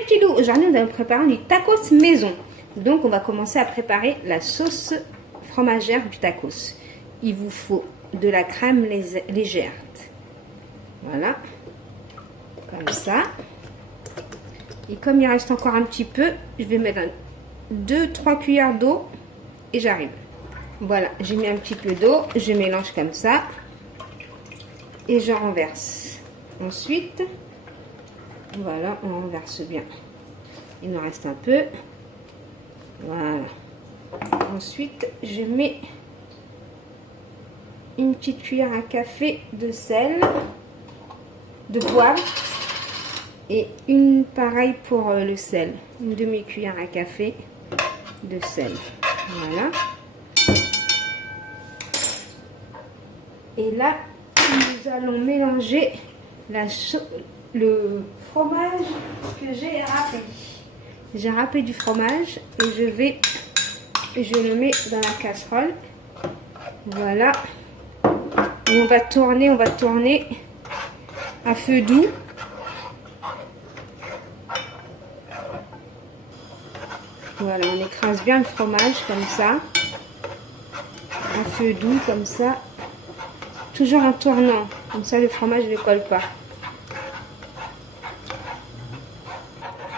les petits loups, aujourd'hui nous allons préparer du tacos maison. Donc on va commencer à préparer la sauce fromagère du tacos. Il vous faut de la crème légère. Voilà, comme ça. Et comme il reste encore un petit peu, je vais mettre 2-3 cuillères d'eau et j'arrive. Voilà, j'ai mis un petit peu d'eau, je mélange comme ça et je renverse. Ensuite, voilà, on renverse bien. Il nous reste un peu. Voilà. Ensuite, je mets une petite cuillère à café de sel, de poivre et une pareille pour le sel. Une demi-cuillère à café de sel. Voilà. Et là, nous allons mélanger le fromage que j'ai râpé. J'ai râpé du fromage et je le mets dans la casserole. Voilà. Et on va tourner à feu doux. Voilà, on écrase bien le fromage comme ça. À feu doux comme ça. Toujours en tournant. Comme ça le fromage ne colle pas.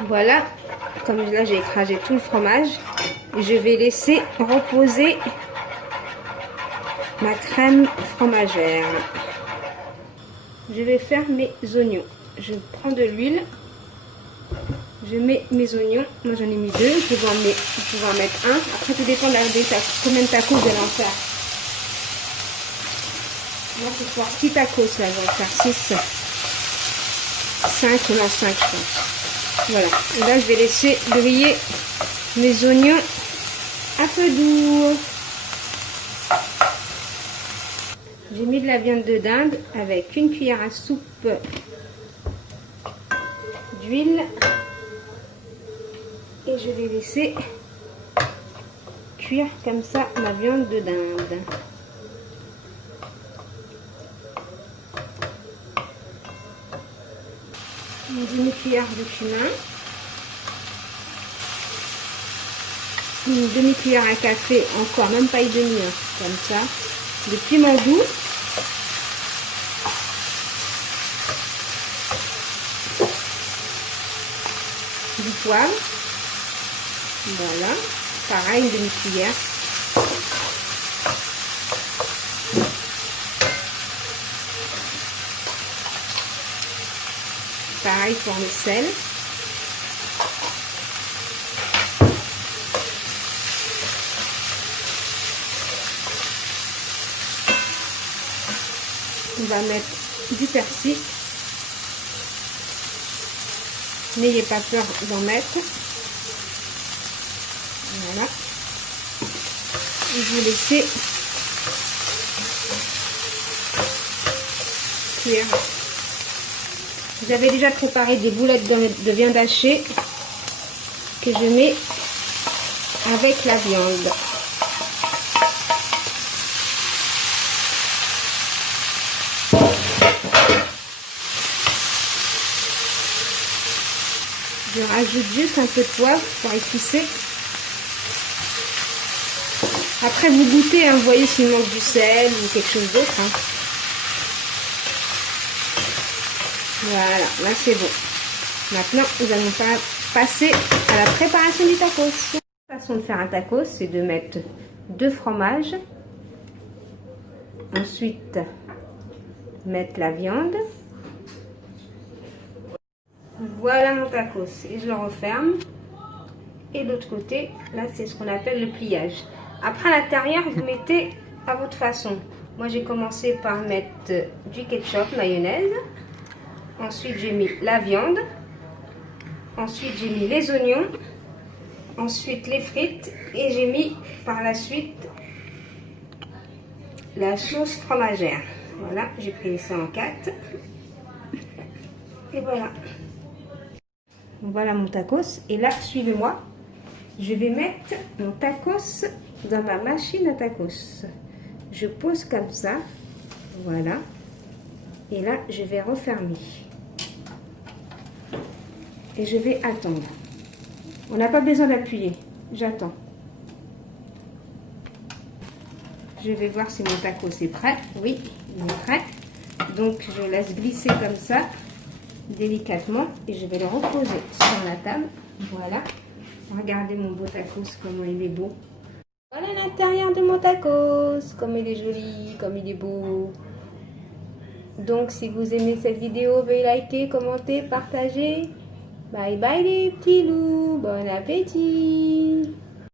Voilà. Comme là j'ai écrasé tout le fromage. Je vais laisser reposer ma crème fromagère. Je vais faire mes oignons. Je prends de l'huile. Je mets mes oignons. Moi j'en ai mis 2. Je vais en mettre un. Après tout dépend de combien de tacos vous allez en faire. Moi c'est pour 6 tacos là. Je vais en faire 6. 5 ou non 5 je pense. Voilà. Et là je vais laisser griller mes oignons à feu doux. J'ai mis de la viande de dinde avec une cuillère à soupe d'huile et je vais laisser cuire comme ça ma viande de dinde. Une demi-cuillère de cumin, une demi-cuillère à café, encore même pas une demi, comme ça, de piment doux. Du poivre, voilà, pareil, une demi-cuillère. Pareil pour le sel. On va mettre du persil. N'ayez pas peur d'en mettre. Voilà. Et vous laissez cuire. Vous avez déjà préparé des boulettes de viande hachée que je mets avec la viande. Je rajoute juste un peu de poivre pour épicer. Après vous goûtez, vous voyez s'il manque du sel ou quelque chose d'autre. Voilà, là c'est bon. Maintenant, nous allons passer à la préparation du tacos. La façon de faire un tacos, c'est de mettre 2 fromages. Ensuite, mettre la viande. Voilà mon tacos. Et je le referme. Et de l'autre côté, là c'est ce qu'on appelle le pliage. Après à l'intérieur, vous mettez à votre façon. Moi j'ai commencé par mettre du ketchup, mayonnaise. Ensuite, j'ai mis la viande. Ensuite, j'ai mis les oignons. Ensuite, les frites. Et j'ai mis par la suite la sauce fromagère. Voilà, j'ai pris ça en 4. Et voilà. Voilà mon tacos. Et là, suivez-moi. Je vais mettre mon tacos dans ma machine à tacos. Je pose comme ça. Voilà. Et là, je vais refermer. Et je vais attendre. On n'a pas besoin d'appuyer. J'attends. Je vais voir si mon tacos est prêt. Oui, il est prêt. Donc, je laisse glisser comme ça, délicatement. Et je vais le reposer sur la table. Voilà. Regardez mon beau tacos, comment il est beau. Voilà l'intérieur de mon tacos. Comme il est joli, comme il est beau. Donc, si vous aimez cette vidéo, veuillez liker, commenter, partager. Bye bye les petits loups. Bon appétit.